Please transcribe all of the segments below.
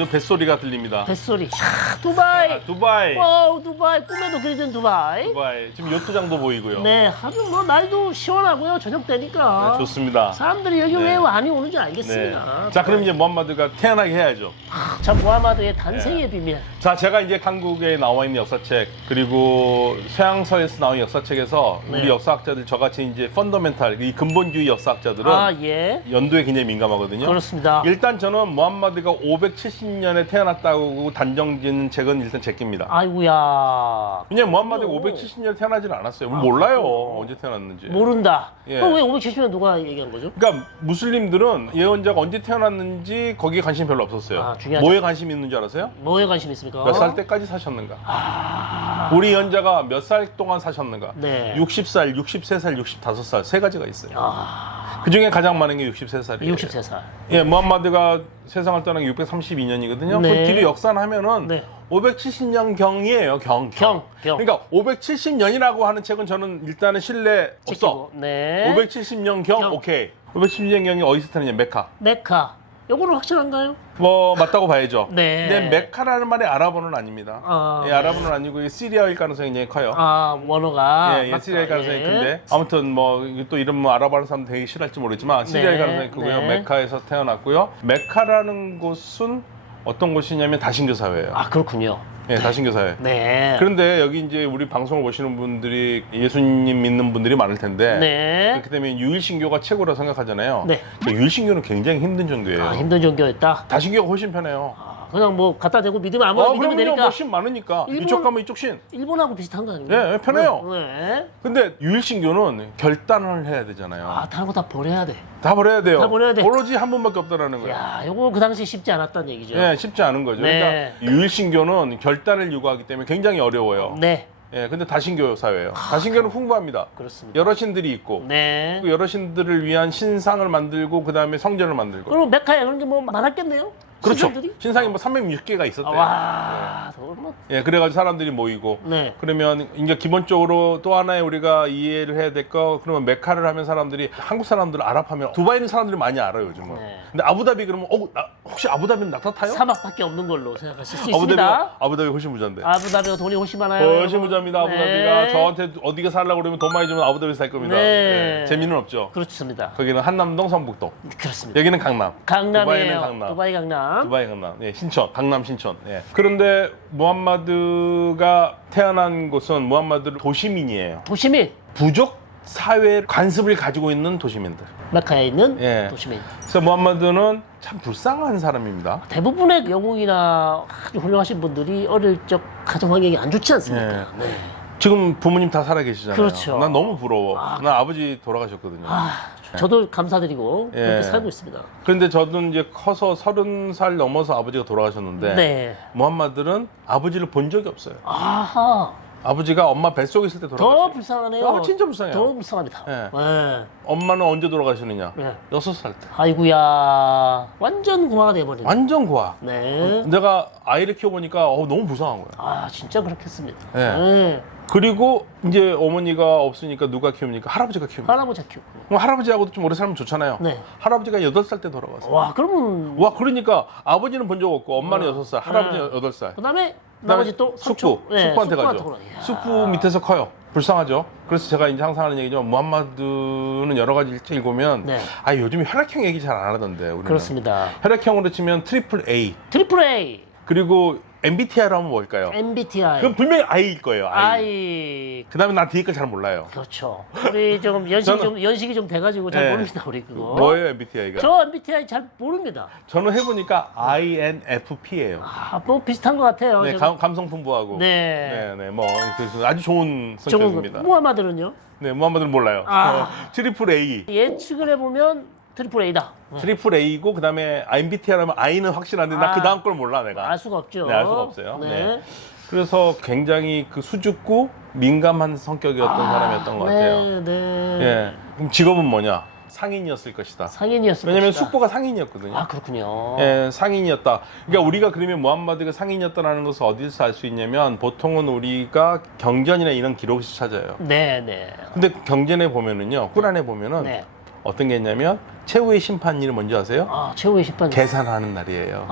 아주 뱃소리가 들립니다. 뱃소리. 샤, 두바이. 아, 두바이. 와우, 두바이. 꿈에도 그리던 두바이. 두바이. 지금 요트장도 보이고요. 네, 아주 뭐 날도 시원하고요. 저녁 되니까. 네, 좋습니다. 사람들이 여기 네. 왜 많이 오는지 네. 알겠습니다. 자, 그럼 이제 무함마드가 태어나게 해야죠. 자, 무하마드의 탄생의 비밀. 자, 제가 이제 한국에 나와 있는 역사책 그리고 서양서에서 나온 역사책에서 네. 우리 역사학자들 저같이 이제 펀더멘탈 이 근본주의 역사학자들은 아, 예. 연도에 굉장히 민감하거든요. 그렇습니다. 일단 저는 무함마드가 570년에 태어났다고 단정짓는 책은 일단 제끼입니다. 아이고야. 왜냐면 무함마드가 오. 570년에 태어나지는 않았어요. 몰라요. 그렇구나. 언제 태어났는지. 모른다. 예. 그럼 왜 570년 누가 얘기한 거죠? 그러니까 무슬림들은 예언자가 언제 태어났는지 거기에 관심이 별로 없었어요. 아, 중요하죠. 뭐에 관심이 있는 줄 알았어요? 뭐에 관심 있습니까? 몇 살 때까지 사셨는가? 아, 우리 예언자가 몇 살 동안 사셨는가? 네. 60살, 63살, 65살 세 가지가 있어요. 아, 그 중에 가장 많은 게 63살이에요. 63살. 예, 무함마드가 세상을 떠난 게 632년이거든요. 네. 그 뒤로 역산하면은 네. 570년 경이에요. 경. 경. 그러니까 570년이라고 하는 책은 저는 일단은 신뢰 없어. 지키고. 네. 570년 경, 경. 오케이. 570년 경이 어디서 태어났냐? 메카. 메카. 요거는 확실한가요? 뭐 맞다고 봐야죠. 네. 근데 메카라는 말이 아랍어는 아닙니다. 아, 예, 아랍어는 아니고 시리아일 가능성이 굉장히 커요. 아, 원어가. 예, 예, 맞다. 시리아일 가능성이 예. 큰데 아무튼 뭐 또 이름 뭐 아랍어하는 사람 되게 싫어할지 모르지만 시리아일 네, 가능성이 크고요. 네. 메카에서 태어났고요. 메카라는 곳은 어떤 곳이냐면 다신교 사회예요. 아, 그렇군요. 예, 다신교 사회. 네. 그런데 여기 이제 우리 방송을 보시는 분들이 예수님 믿는 분들이 많을 텐데 네. 그렇기 때문에 유일신교가 최고라고 생각하잖아요. 네. 근데 유일신교는 굉장히 힘든 종교예요. 아, 힘든 종교였다. 다신교가 훨씬 편해요. 아, 그냥 뭐 갖다 대고 믿으면 아무나 믿으면 그럼요. 되니까. 뭐 신 많으니까 일본- 이쪽 가면 이쪽 신. 일본하고 비슷한 거 아닙니까? 예, 편해요. 네. 근데 유일신교는 결단을 해야 되잖아요. 아, 다른 거 다 버려야 돼. 다 버려야 돼요. 다 버려야 돼. 오로지 한 분밖에 없다라는 거예요. 야, 요거 그 당시 쉽지 않았다는 얘기죠. 예, 쉽지 않은 거죠. 네. 그러니까 유일신교는 결단을 요구하기 때문에 굉장히 어려워요. 네. 예, 근데 다신교 사회예요. 다신교는 풍부합니다. 그렇습니다. 여러 신들이 있고 네. 그 여러 신들을 위한 신상을 만들고 그 다음에 성전을 만들고. 그럼 메카에 그런 게 뭐 많았겠네요? 그렇죠. 신상들이? 신상이 뭐 360개가 있었대요. 와, 뭐. 예, 그래가지고 사람들이 모이고. 네. 그러면 이제 기본적으로 또 하나의 우리가 이해를 해야 될 거, 그러면 메카를 하면 사람들이 한국 사람들 아랍하면 두바이는 사람들이 많이 알아요 요즘은. 네. 근데 아부다비 그러면 혹시 아부다비는 낙타 타요? 사막밖에 없는 걸로 생각하실 수 있습니다. 아부다비 훨씬 부자인데. 아부다비가 돈이 훨씬 많아요. 훨씬 여러분. 부자입니다 아부다비가. 네. 저한테 어디가 살라고 그러면 돈 많이 주면 아부다비 살 겁니다. 네. 예, 재미는 없죠. 그렇습니다. 거기는 한남동 성북동. 그렇습니다. 여기는 강남. 강남이에요. 두바이는 강남. 두바이 강남. 두바이 강남, 예, 신천, 강남 신천. 예. 그런데 무함마드가 태어난 곳은 무함마드 도시민이에요. 도시민. 부족 사회 관습을 가지고 있는 도시민들. 메카에 있는 예. 도시민. 그래서 무함마드는 참 불쌍한 사람입니다. 대부분의 영웅이나 아주 훌륭하신 분들이 어릴 적 가정 환경이 안 좋지 않습니까? 네. 지금 부모님 다 살아 계시잖아요. 그렇죠. 난 너무 부러워. 난 아버지 돌아가셨거든요. 아, 저도 감사드리고 예. 그렇게 살고 있습니다. 그런데 저도 이제 커서 30살 넘어서 아버지가 돌아가셨는데 네. 무함마드는 아버지를 본 적이 없어요. 아하. 아버지가 엄마 뱃속에 있을 때 더 돌아가셨어요. 불쌍하네요. 아, 진짜 불쌍해요. 더 불쌍합니다. 예. 네. 엄마는 언제 돌아가셨느냐? 네. 6살 때. 아이고야. 완전 고마가 돼버리네. 완전 고아. 네. 내가 아이를 키워보니까 너무 불쌍한 거야. 아, 진짜 그렇겠습니다. 네. 네. 그리고 이제 어머니가 없으니까 누가 키웁니까? 할아버지가 키웁니다. 할아버지 키우고. 그럼 할아버지하고도 좀 오래 살면 좋잖아요. 네. 할아버지가 8살 때 돌아갔어요. 와, 그러면. 와, 그러니까 아버지는 본 적 없고 엄마는 6살, 할아버지는 8살. 그 다음에 나머지 또 숙부, 삼촌. 네, 숙부한테 가죠. 숙부한테 가요. 이야. 숙부 밑에서 커요. 불쌍하죠. 그래서 제가 이제 항상 하는 얘기죠. 무함마드는 여러 가지 책 읽으면 네. 요즘 혈액형 얘기 잘 안 하던데 우리는. 그렇습니다. 혈액형으로 치면 트리플 A 트리플 A, 그리고 MBTI로 하면 뭘까요? MBTI, 그럼 분명히 I일 거예요. I. 그 다음에 난 뒤에 걸 잘 몰라요. 그렇죠. 우리 좀 연식이 저는- 좀 연식이 좀 돼가지고 잘 네. 모릅니다 우리 그거. 뭐예요 MBTI가? 저 MBTI 잘 모릅니다. 저는 해보니까 INFP예요. 아, 뭐 비슷한 것 같아요. 네, 제가. 감성 풍부하고. 네. 네, 뭐 그래서 아주 좋은 저거 성격입니다. 무하마드는요? 네, 무함마드는 몰라요. 아. 트리플 A. 예측을 해보면 트리플 A다. 트리플 A고 그다음에 MBTI라면 I는 확실한데 나 그 다음 걸 몰라 내가. 알 수가 없죠. 네, 알 수가 없어요. 네. 네. 그래서 굉장히 그 수줍고 민감한 성격이었던 사람이었던 것 같아요. 네, 네. 예. 그럼 직업은 뭐냐? 상인이었을 것이다. 상인이었을 왜냐면 것이다. 숙부가 상인이었거든요. 아, 그렇군요. 예, 상인이었다. 그러니까 우리가 그러면 무함마드가 상인이었다는 것을 어디서 알 수 있냐면 보통은 우리가 경전이나 이런 기록에서 찾아요. 네, 네. 근데 경전에 보면은요, 꾸란에 보면은 네. 어떤 게 있냐면 최후의 심판일은 뭔지 아세요? 아, 최후의 심판. 계산하는 날이에요.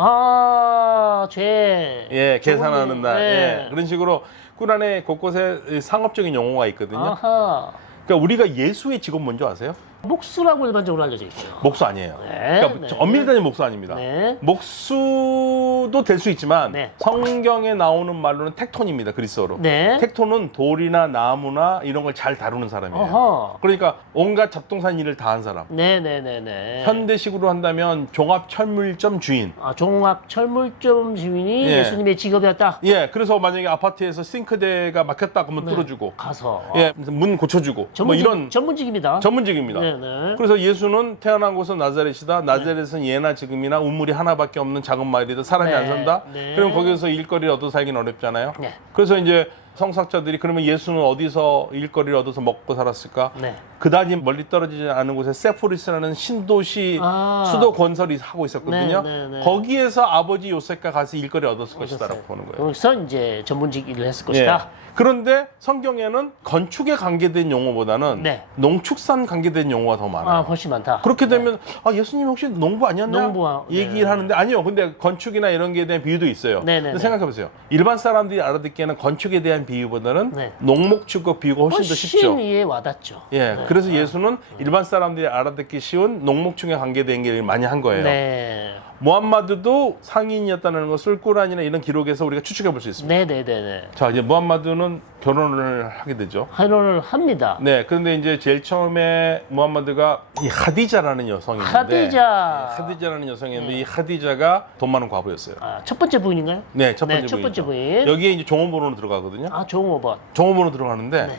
죄. 예, 계산하는 날. 네. 예, 그런 식으로 꿀 안에 곳곳에 상업적인 용어가 있거든요. 아하. 그러니까 우리가 예수의 직업 뭔지 아세요? 목수라고 일반적으로 알려져 있죠. 목수 아니에요. 네, 그러니까 네. 엄밀히 따지면 목수 아닙니다. 네. 목수도 될 수 있지만 네. 성경에 나오는 말로는 텍톤입니다. 그리스어로. 네. 텍톤은 돌이나 나무나 이런 걸 잘 다루는 사람이에요. 어허. 그러니까 온갖 잡동산 일을 다 한 사람. 네네네네. 현대식으로 한다면 종합철물점 주인. 아, 종합 철물점 주인이 예. 예수님의 직업이었다. 예, 그래서 만약에 아파트에서 싱크대가 막혔다 그러면 네. 뚫어주고, 가서. 예, 문 고쳐주고, 뭐 이런 전문직입니다. 전문직입니다. 네네. 그래서 예수는 태어난 곳은 나자렛이다. 나자렛은 예나 지금이나 우물이 하나밖에 없는 작은 마을이다. 사람이 네. 안 산다. 네. 그럼 거기서 일거리를 얻어 살기는 어렵잖아요. 네. 그래서 이제 성사학자들이 그러면 예수는 어디서 일거리를 얻어서 먹고 살았을까? 네. 그다지 멀리 떨어지지 않은 곳에 세포리스라는 신도시 아. 수도 건설이 하고 있었거든요. 네, 네, 네. 거기에서 아버지 요셉과 가서 일거리 얻었을 것이다라고 보는 거예요. 거기서 이제 전문직 일을 했을 예. 것이다. 그런데 성경에는 건축에 관계된 용어보다는 네. 농축산 관계된 용어가 더 많아요. 아, 훨씬 많다. 그렇게 되면 예수님 혹시 농부 아니었나? 농부와, 얘기를 네. 하는데 아니요. 근데 건축이나 이런 게 대한 비유도 있어요. 네, 네, 근데 네. 생각해 보세요. 일반 사람들이 알아듣기에는 건축에 대한 비유보다는 네. 농목축의 비유가 훨씬 더 쉽죠. 훨씬 이해 와닿죠. 예, 네. 그래서 예수는 일반 사람들이 알아듣기 쉬운 농목축에 관계된 게 많이 한 거예요. 네. 무함마드도 상인이었다는 것을 꾸란이나 이런 기록에서 우리가 추측해 볼 수 있습니다. 네네네네. 자, 이제 무함마드는 결혼을 하게 되죠. 결혼을 합니다. 네, 그런데 이제 제일 처음에 무함마드가 이 하디자라는 여성이 있는데, 하디자. 네, 하디자라는 여성이 있는데 네. 이 하디자가 돈 많은 과부였어요. 아, 첫 번째 부인인가요? 네, 첫 번째 네, 첫 번째 부인이죠. 부인. 여기에 이제 종업원으로 들어가거든요. 아, 종업원. 종업원으로 들어가는데, 네.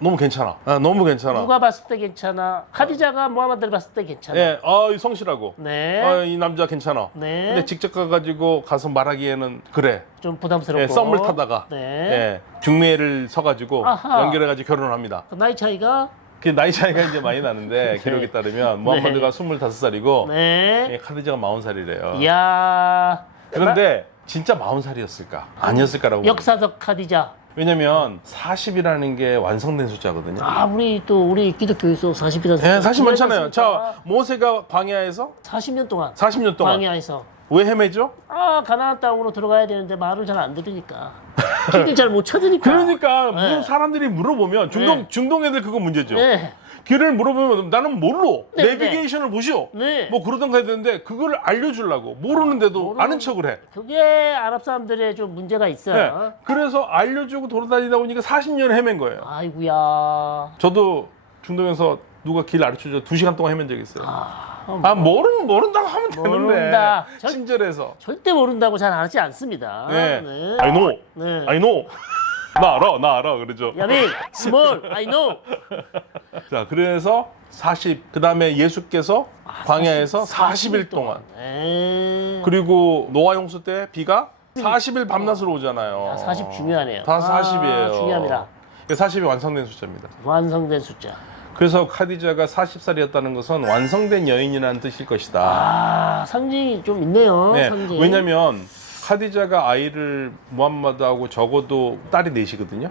너무 괜찮아. 너무 괜찮아. 누가 봤을 때 괜찮아. 카디자가 무하마드를 봤을 때 괜찮아. 예, 이 성실하고. 네. 이 남자 괜찮아. 네. 근데 직접 가서 말하기에는 그래. 좀 부담스럽고. 예, 썸을 타다가 네. 예, 중매를 서가지고 아하. 연결해가지고 결혼을 합니다. 그 나이 차이가 그 나이 차이가 이제 많이 나는데 기록에 따르면 무함마드가 25살이고 네. 카디자가 40살이래요. 이야. 그런데 진짜 40살이었을까? 아니었을까라고. 역사적 카디자. 왜냐면 40이라는 게 완성된 숫자거든요. 아, 우리 기독교에서 40이라는 예, 40 많잖아요. 자, 모세가 광야에서 40년 동안 40년 동안 광야에서 왜 헤매죠? 가나안 땅으로 들어가야 되는데 말을 잘 안 들으니까 길을 잘 못 찾으니까. 그러니까 네. 사람들이 물어보면 중동 애들 그거 문제죠. 네. 길을 물어보면 나는 몰라. 네, 내비게이션을 보시오. 네. 뭐 그러던가 해야 되는데 그걸 알려주려고 모르는데도 아는 척을 해. 그게 아랍 사람들의 좀 문제가 네. 있어요. 그래서 알려주고 돌아다니다 보니까 40년을 헤맨 거예요. 아이고야. 저도 중동에서 누가 길 알려주죠. 2시간 동안 헤맨 적이 있어요. 모른다고 하면 되는데. 모른다. 친절해서. 절대 모른다고 잘 알지 않습니다. 네. 네. I know. 네. I know. 나 알아. 그러죠. 야미, small, I know. 자, 그래서 그 다음에 예수께서 광야에서 40일 동안. 에이. 그리고 노아 홍수 때 비가 40일 밤낮으로 오잖아요. 40 중요하네요. 다 40이에요. 중요합니다. 40이 완성된 숫자입니다. 완성된 숫자. 그래서 카디자가 40살이었다는 것은 완성된 여인이라는 뜻일 것이다. 상징이 좀 있네요. 네, 상징. 왜냐면 카디자가 아이를 무함마드하고 적어도 딸이 넷이거든요.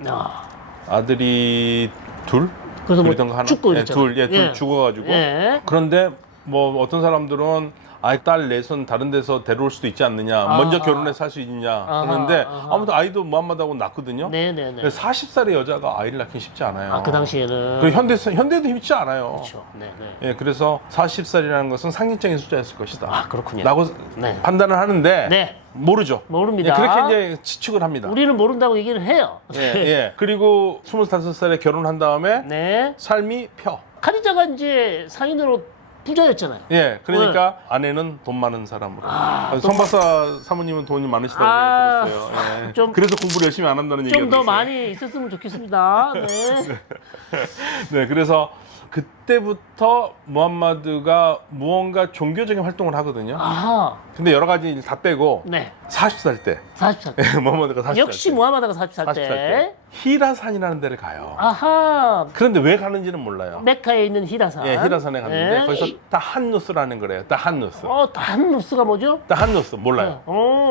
아들이 둘? 그래서 뭐 둘이던가 하나? 죽고 네, 이랬잖아요. 둘 예. 죽어가지고. 예. 그런데 뭐 어떤 사람들은 딸 넷은 다른 데서 데려올 수도 있지 않느냐. 먼저 결혼해서 살 수 있느냐. 그런데 아무튼 아이도 무함마드하고 낳거든요. 네네네. 40살의 여자가 아이를 낳기 쉽지 않아요. 그 당시에는. 그리고 현대도 쉽지 않아요. 그렇죠. 네네. 예, 그래서 40살이라는 것은 상징적인 숫자였을 것이다. 그렇군요. 라고 네. 판단을 하는데 네. 모르죠. 모릅니다. 예, 그렇게 이제 추측을 합니다. 우리는 모른다고 얘기를 해요. 예. 그리고 25살에 결혼한 다음에 네. 삶이 펴. 카디자가 이제 상인으로 부자였잖아요. 예, 그러니까 아내는 돈 많은 사람으로. 선박사 사모님은 돈이 많으시다고 제가 들었어요. 예. 좀- 그래서 공부를 열심히 안 한다는 얘기가 좀 더 들었어요. 많이 있었으면 좋겠습니다. 네. 네, 그래서 그때부터 무함마드가 무언가 종교적인 활동을 하거든요. 아하. 근데 여러 가지 일 다 빼고 네. 40살 때 40살 때. 무함마드가 40살 역시 때, 무하마드가 40살 40살 때. 때 히라산이라는 데를 가요. 아하. 그런데 왜 가는지는 몰라요. 메카에 있는 히라산. 예, 히라산에 갔는데 네. 거기서 따한누스라는 거래요. 따한누스. 단누스가 뭐죠? 따한누스 몰라요.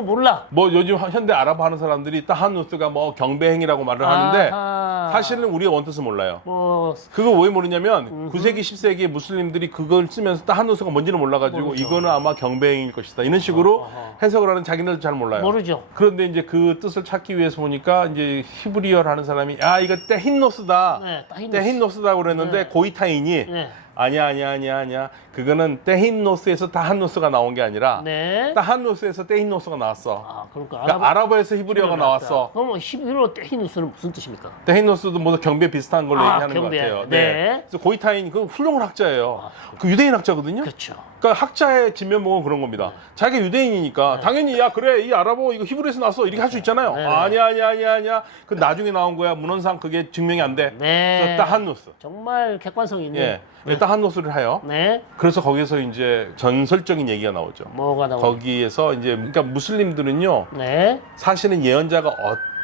몰라. 뭐 요즘 현대 아랍어 하는 사람들이 따한누스가 뭐 경배행이라고 말을 하는데 아하. 사실은 우리가 원뜻을 몰라요. 뭐 그거 왜 모르냐면 구세기 9세기, 10세기에 무슬림들이 그걸 쓰면서 타하누스가 뭔지는 몰라가지고 모르죠. 이거는 아마 경배일 것이다. 이런 식으로 해석을 하는 자기네들도 잘 몰라요. 모르죠. 그런데 이제 그 뜻을 찾기 위해서 보니까 이제 히브리어를 하는 사람이 야 이거 떼힌노스다. 네, 따히노스. 떼힌노스다고 그랬는데 네. 고이타인이 네. 아니야. 그거는 떼힌노스에서 타한노스가 나온 게 아니라 네. 타한노스에서 떼힌노스가 나왔어. 아, 그러니까 그러니까 아랍어에서 히브리어가 나왔어. 그럼 히브리어로 떼히누스는 무슨 뜻입니까? 떼힌노스도 모두 경배 비슷한 걸로 얘기하는 경배. 것 같아요. 네. 그래서 고이타인 그 훌륭한 학자예요. 그 유대인 학자거든요. 그렇죠. 그러니까 학자의 진면목은 그런 겁니다. 자기가 유대인이니까 당연히 야 그래 이 아랍어 이거 히브리에서 나왔어 이렇게 할 수 있잖아요. 네. 아니야. 그 나중에 나온 거야. 문헌상 그게 증명이 안 돼. 네. 그래서 타한노스. 정말 객관성 있는. 예. 타한노스를 해요. 네. 그래서 거기서 이제 전설적인 얘기가 나오죠. 뭐가 나오죠? 거기에서 이제 그러니까 무슬림들은요. 네. 사실은 예언자가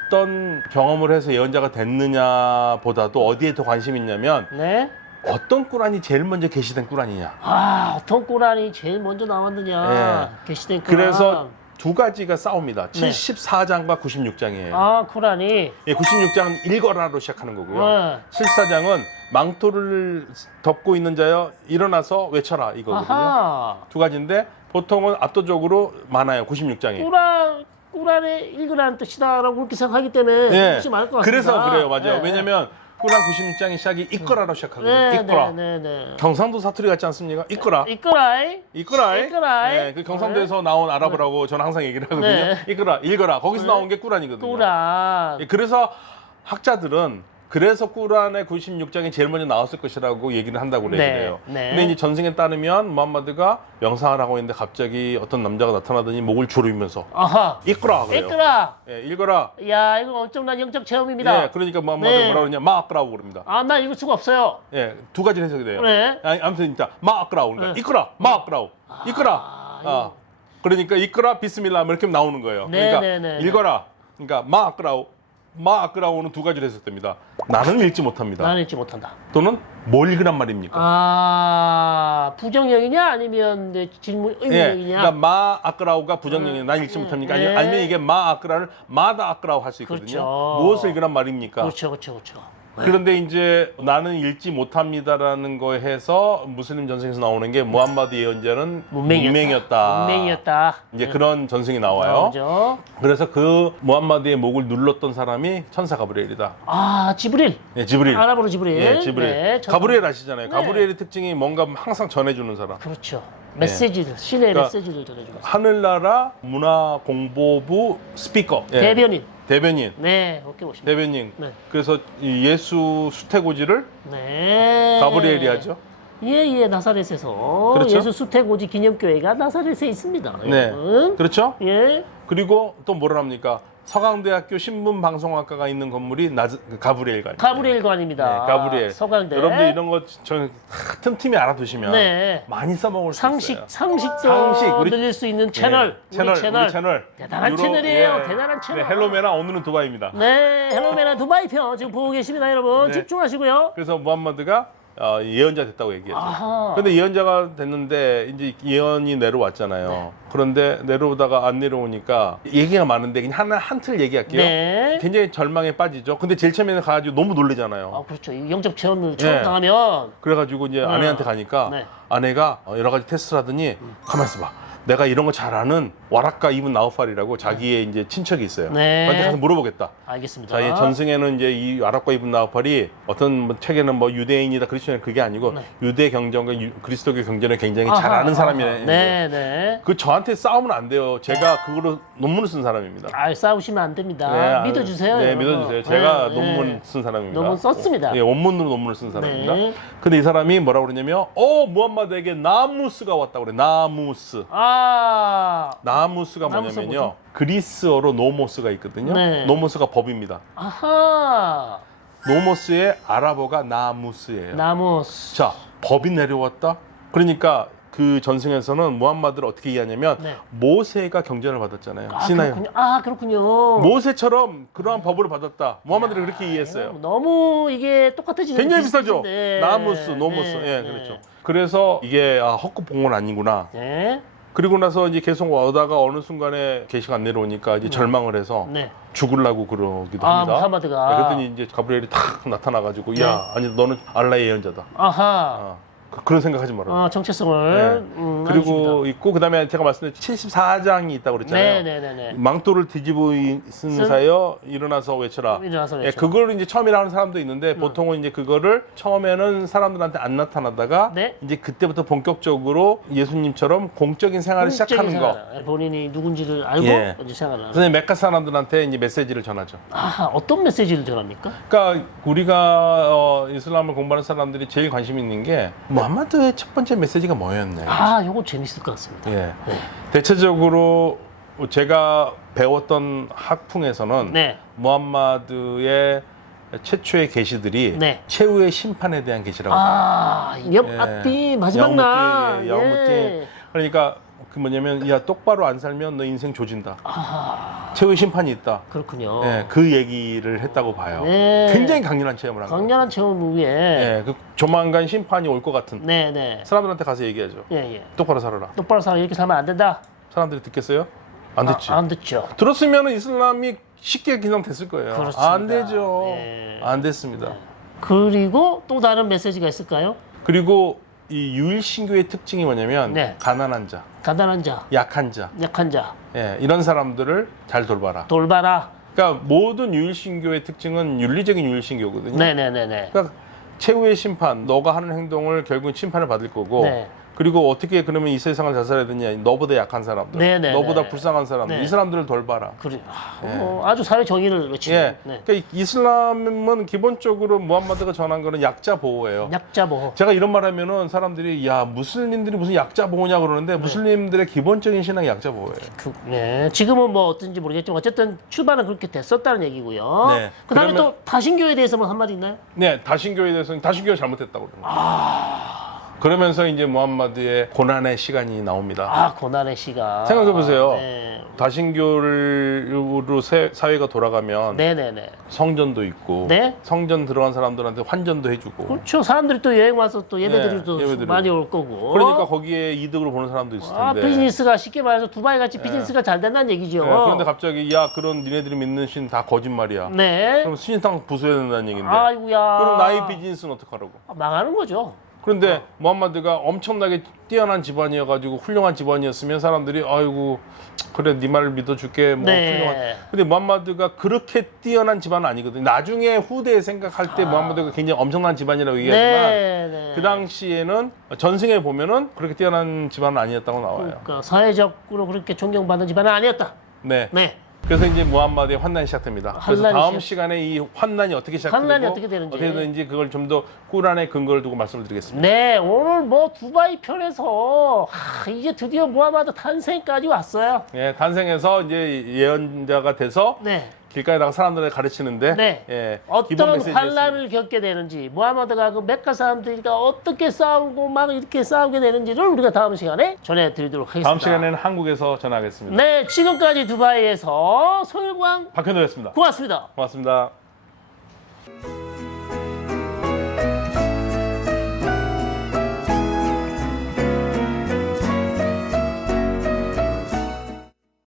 어떤 경험을 해서 예언자가 됐느냐보다도 어디에 더 관심이 있냐면 네. 어떤 꾸란이 제일 먼저 게시된 꾸란이냐. 아, 어떤 꾸란이 제일 먼저 나왔느냐. 게시된 꾸란. 그래서 두 가지가 싸웁니다. 네. 74장과 96장이에요. 아, 꾸란이. 예, 96장은 읽어라로 시작하는 거고요. 네. 74장은 망토를 덮고 있는 자여 일어나서 외쳐라 이거거든요. 아하. 두 가지인데 보통은 압도적으로 많아요. 96장이. 꾸란에 읽으라는 뜻이다라고 그렇게 생각하기 때문에 예. 혹시 말것 같습니다. 그래서 그래요. 맞아요. 네, 왜냐면 꾸란 96장의 시작이 이끌어라로 시작하거든요. 이끌어. 네. 경상도 사투리 같지 않습니까? 이끌어. 이끌어이. 이끌어이. 이끌어이. 네, 그 경상도에서 나온 아랍어라고 저는 항상 얘기를 하거든요. 네. 이끌어, 읽어라. 거기서 나온 게 꾸란이거든요. 꾸란. 예, 그래서 학자들은 그래서 꾸란의 96장이 제일 먼저 나왔을 것이라고 얘기를 한다고 네, 그래요. 네. 근데 이제 전승에 따르면 무함마드가 명상을 하고 있는데 갑자기 어떤 남자가 나타나더니 목을 조르면서 아하. 이끌어 그래요. 이끌어. 예, 읽어라. 야, 이거 엄청난 영적 체험입니다. 예, 그러니까 무함마드가 네. 뭐라 그러냐? 마아크라고 그럽니다. 아, 나 읽을 수가 없어요. 예, 두 가지 해석이 돼요. 네. 아니, 아무튼 진짜 마아크라고 그러니까 네. 이끌어, 마아크라고, 이끌어. 이거. 그러니까 이끌어 비스밀라 뭐 이렇게 나오는 거예요. 네, 그러니까 네, 네, 읽어라. 그러니까 마아크라고는 두 가지로 해석됩니다. 나는 읽지 못합니다. 나는 읽지 못한다. 또는 뭘 읽으란 말입니까? 아, 부정형이냐 아니면 네, 질문 예, 의문형이냐? 그러니까 마아크라우가 부정형이에요. 난 읽지 못합니까? 네. 아니면 이게 마아크라를 마다아크라우 할 수 있거든요. 그렇죠. 무엇을 읽으란 말입니까? 그렇죠. 그런데 이제 나는 읽지 못합니다라는 거에 해서 무슬림 전승에서 나오는 게 무함마드 예언자는 문맹이었다. 이제 그런 전승이 나와요. 그죠? 그래서 그 무함마드의 목을 눌렀던 사람이 천사 가브리엘이다. 아, 지브릴. 예, 지브릴. 아랍어로 지브릴. 예, 지브릴. 네, 가브리엘 아시잖아요. 네. 가브리엘의 특징이 뭔가 항상 전해주는 사람. 그렇죠. 메시지를, 신의 그러니까 메시지를 전해주는 사람. 하늘나라 문화공보부 스피커. 예, 대변인. 대변인. 네, 어깨 보십니다. 대변인. 네. 그래서 이 예수 수태고지를 네. 가브리엘이 하죠. 예, 나사렛에서 그렇죠. 예수 수태고지 기념교회가 나사렛에 있습니다. 네. 여러분. 그렇죠? 예. 그리고 또 뭐라 합니까? 서강대학교 신문방송학과가 있는 건물이 가브리엘관이에요. 가브리엘관입니다. 네, 가브리엘. 서강대. 여러분들 이런 거 저 틈틈이 알아두시면 네. 많이 써먹을 수 있어요. 상식도 상식, 우리- 늘릴 수 있는 채널. 네, 우리 채널. 우리 채널. 대단한 채널이에요. 대단한 채널. 네, 헬로메나 오늘은 두바이입니다. 네, 헬로메나 두바이 편 지금 보고 계십니다, 여러분. 네. 집중하시고요. 그래서 무함마드가 예언자 됐다고 얘기했죠. 아하. 근데 예언자가 됐는데 이제 예언이 내려왔잖아요. 네. 그런데 내려오다가 안 내려오니까 얘기가 많은데 그냥 한틀 얘기할게요. 네. 굉장히 절망에 빠지죠. 근데 제일 처음에는 가가지고 너무 놀래잖아요. 아, 그렇죠. 이 영접 체험을 처음 네. 당하면 그래가지고 이제 아내한테 가니까 네. 아내가 여러 가지 테스트를 하더니 가만 있어봐. 내가 이런 거 잘 아는 와라카 이븐 나우팔이라고 자기의 이제 친척이 있어요. 네. 그한테 가서 물어보겠다. 알겠습니다. 자기 전승에는 이제 이 와라카 이븐 나우팔이 어떤 뭐 책에는 뭐 유대인이다 그리스도인 그게 아니고 네. 유대 경전과 그리스도교 경전을 굉장히 잘 아하, 아는 사람이에요. 네. 그 저한테 싸우면 안 돼요. 제가 그걸로 논문을 쓴 사람입니다. 아, 싸우시면 안 됩니다. 믿어주세요. 네, 여러분. 믿어주세요. 제가 네, 논문 네. 쓴 사람입니다. 논문 썼습니다. 예, 원문으로 논문을 쓴 사람입니다. 네. 근데 이 사람이 뭐라고 그러냐면, 무함마드에게 나무스가 왔다고 그래. 나무스. 나무스가 나무스 뭐냐면요. 뭐죠? 그리스어로 노모스가 있거든요. 네. 노모스가 법입니다. 아하. 노모스의 아랍어가 나무스예요. 나무스. 자, 법이 내려왔다? 그러니까 그 전승에서는 무함마드를 어떻게 이해하냐면 네. 모세가 경전을 받았잖아요. 아, 시나이. 그렇군요. 아, 그렇군요. 모세처럼 그러한 법을 받았다. 무함마드를 그렇게 이해했어요. 너무 이게 똑같아지는 굉장히 비슷하죠? 네. 나무스, 노무스. 예, 네. 그렇죠. 그래서 이게 헛구봉은 아니구나. 네. 그리고 나서 이제 계속 오다가 어느 순간에 계시가 안 내려오니까 이제 절망을 해서 네. 죽으려고 그러기도 아, 합니다. 무함마드가. 네, 그랬더니 이제 가브리엘이 탁 나타나가지고 네. 야, 아니 너는 알라의 예언자다. 아하. 그런 생각하지 말아요. 정체성을 그리고 있고 그다음에 제가 말씀드린 74장이 있다고 그랬잖아요. 네네네. 망토를 뒤집어 쓴 사여 일어나서 외쳐라. 일어나서 외쳐라. 예, 그걸 이제 처음이라 하는 사람도 있는데 보통은 이제 그거를 처음에는 사람들한테 안 나타나다가 네. 이제 그때부터 본격적으로 예수님처럼 공적인 생활을 시작하는 거. 본인이 누군지를 알고 예. 이제 생활을 하는. 그래서 메카 사람들한테 이제 메시지를 전하죠. 아하, 어떤 메시지를 전합니까? 그러니까 우리가 이슬람을 공부하는 사람들이 제일 관심 있는 게 무함마드의 첫 번째 메시지가 뭐였나요? 아, 요거 재밌을 것 같습니다. 예. 네. 대체적으로 제가 배웠던 학풍에서는 네. 무함마드의 최초의 계시들이 네. 최후의 심판에 대한 계시라고. 아, 옆앞뒤 마지막 날. 영무띠. 그러니까 그 뭐냐면 야 똑바로 안 살면 너 인생 조진다. 아, 최후의 심판이 있다. 그렇군요. 예, 그 얘기를 했다고 봐요. 네. 굉장히 강렬한 체험을 한 거예요. 강렬한 체험 후에. 예, 그 조만간 심판이 올 것 같은 네네. 사람들한테 가서 얘기하죠. 예, 예. 똑바로 살아라. 똑바로 살아 이렇게 살면 안 된다. 사람들이 듣겠어요? 안 듣지. 안 듣죠. 들었으면 이슬람이 쉽게 그냥 됐을 거예요. 그렇습니다. 안 되죠. 예. 안 됐습니다. 그리고 또 다른 메시지가 있을까요? 그리고 이 유일신교의 특징이 뭐냐면 네. 가난한 자, 가난한 자, 약한 자, 약한 자, 예, 이런 사람들을 잘 돌봐라. 돌봐라. 그러니까 모든 유일신교의 특징은 윤리적인 유일신교거든요. 네네네네. 그러니까 최후의 심판, 너가 하는 행동을 결국은 심판을 받을 거고 네. 그리고 어떻게 그러면 이 세상을 잘 살아야 되냐? 너보다 약한 사람들, 네네네. 너보다 불쌍한 사람들, 네. 이 사람들을 돌봐라. 그래. 아주 사회 정의를 외치는. 예, 네. 그러니까 이슬람은 기본적으로 무함마드가 전한 거는 약자 보호예요. 약자 보호. 제가 이런 말 하면은 사람들이 야 무슬림들이 무슨 약자 보호냐 그러는데 무슬림들의 기본적인 신앙이 약자 보호예요. 네. 지금은 뭐 어떤지 모르겠지만 어쨌든 출발은 그렇게 됐었다는 얘기고요. 네. 그다음에 그러면- 또 다신교에 대해서는 한 마디 있나요? 네, 다신교에 대해서는 다신교가 잘못했다고 그러는 그러면서 이제 무함마드의 고난의 시간이 나옵니다. 아, 고난의 시간. 생각해 보세요. 네. 다신교로 사회가 돌아가면 네네네. 성전도 있고 네. 성전 들어간 사람들한테 환전도 해주고 그렇죠. 사람들이 또 여행 와서 또 예배드리도 네, 예배드리고. 많이 올 거고. 그러니까 거기에 이득을 보는 사람도 있을 아, 텐데. 비즈니스가 쉽게 말해서 두바이 같이 비즈니스가 잘 된다는 얘기죠. 네, 그런데 갑자기 야 그런 니네들이 믿는 신 다 거짓말이야. 네. 그럼 신당 부숴야 된다는 얘긴데. 아이고야. 그럼 나의 비즈니스는 어떡하라고? 망하는 거죠. 그런데 무함마드가 엄청나게 뛰어난 집안이어가지고 훌륭한 집안이었으면 사람들이 아이고 그래 네 말을 믿어줄게 뭐 네. 훌륭한. 근데 무함마드가 그렇게 뛰어난 집안은 아니거든요. 나중에 후대에 생각할 때 무함마드가 굉장히 엄청난 집안이라고 얘기하지만 네. 그 당시에는 전승에 보면은 그렇게 뛰어난 집안은 아니었다고 나와요. 그러니까 사회적으로 그렇게 존경받는 집안은 아니었다. 네. 네. 그래서 이제 무함마드의 환난이 시작됩니다. 그래서 환난이 다음 시간에 이 환난이 어떻게 시작되고 환난이 어떻게 되는지. 어떻게 되는지 그걸 좀 더 꾸란의 근거를 두고 말씀을 드리겠습니다. 네, 오늘 뭐 두바이 편에서 이제 드디어 무하마드 탄생까지 왔어요. 예, 탄생해서 이제 예언자가 돼서 네. 길가에다가 사람들을 가르치는데 네. 예, 기본 어떤 메시지였습니다. 환란을 겪게 되는지, 무하마드가 그 메카 사람들과 어떻게 싸우고 막 이렇게 싸우게 되는지를 우리가 다음 시간에 전해드리도록 하겠습니다. 다음 시간에는 한국에서 전하겠습니다. 네, 지금까지 두바이에서 송일광 박현도였습니다. 고맙습니다. 고맙습니다.